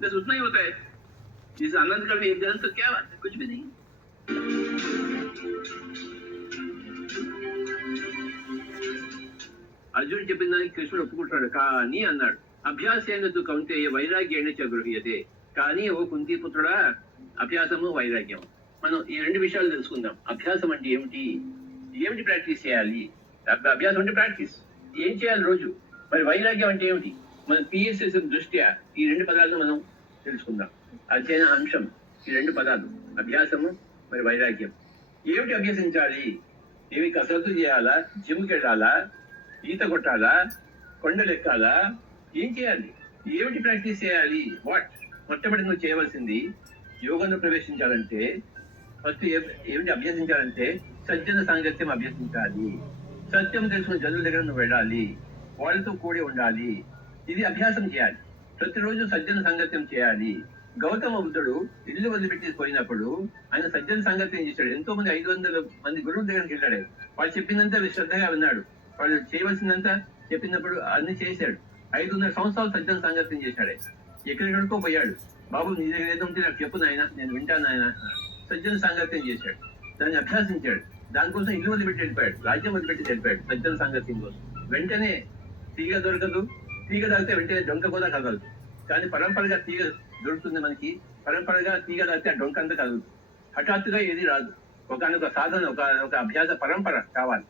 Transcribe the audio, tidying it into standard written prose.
बस उतना ही होता है। इस आनंद का भी एक जन्म तो क्या बात है, कुछ भी नहीं। అర్జునుడు చెప్పిన దానికి కృష్ణుడు ఒప్పుకుంటాడు. కానీ అన్నాడు, అభ్యాసేనతు కౌంతేయ వైరాగ్యేణ చ గృహ్యతే. కానీ ఓ కుంతిపుత్రుడా, అభ్యాసము వైరాగ్యం, మనం ఈ రెండు విషయాలు తెలుసుకుందాం. అభ్యాసం అంటే ఏమిటి, ఏమిటి ప్రాక్టీస్ చేయాలి? అభ్యాసం అంటే ప్రాక్టీస్, ఏం చేయాలి రోజు. మరి వైరాగ్యం అంటే ఏమిటి? మన పిఎస్ఎస్ దృష్ట్యా ఈ రెండు పదాలను మనం తెలుసుకుందాం. అధ్యయన అంశం ఈ రెండు పదాలు, అభ్యాసము మరి వైరాగ్యం. ఏమిటి అభ్యసించాలి? ఏమి కసరత్తు చేయాలా, జిమ్కి వెళ్ళాలా, ఈత కొట్టాలా, కొండలు ఎక్కాలా, ఏం చేయాలి? ఏమిటి ప్రాక్టీస్ చేయాలి? వాట్? మొట్టమొదటి నువ్వు చేయవలసింది, యోగంలో ప్రవేశించాలంటే ఫస్ట్ ఏమిటి అభ్యసించాలంటే సజ్జన సాంగత్యం అభ్యసించాలి. సత్యం తెలుసుకున్న జనుల దగ్గర నువ్వు వెళ్ళాలి, వాళ్ళతో కూడి ఉండాలి. ఇది అభ్యాసం చేయాలి. ప్రతిరోజు సజ్జన సాంగత్యం చేయాలి. గౌతమ బుద్ధుడు ఇల్లు వదిలిపెట్టి పోయినప్పుడు ఆయన సజ్జన సాంగత్యం చేశాడు. ఎంతో మంది 500 మంది గురువుల దగ్గరికి వెళ్ళాడు. వాళ్ళు చెప్పినంత శ్రద్ధగా విన్నాడు. వాళ్ళు చేయవలసినంత చెప్పినప్పుడు అన్ని చేశాడు. 500 సంవత్సరాలు సజ్జన సాంగత్యం చేశాడు. ఎక్కడెక్కడికో పోయాడు. బాబు నీ దగ్గర ఏదో ఉంటే నాకు చెప్పు నాయన, నేను వింటాను ఆయన. సజ్జన సాంగత్యం చేశాడు, దాన్ని అభ్యాసించాడు. దానికోసం ఇల్లు వదిలిపెట్టి వెళ్ళిపోయాడు, రాజ్యం వదిలిపెట్టి వెళ్ళిపోయాడు సజ్జన సాంగత్యం కోసం. వెంటనే తీగ దొరకదు, తీగ తాగితే వెంటనే డొంక కూడా కదలదు. కానీ పరంపరగా తీగ దొరుకుతుంది మనకి. పరంపరగా తీగ తాగితే ఆ డొంక అంతా కదలదు. హఠాత్తుగా ఏది రాదు. ఒకనొక సాధన, ఒక అభ్యాస పరంపర కావాలి.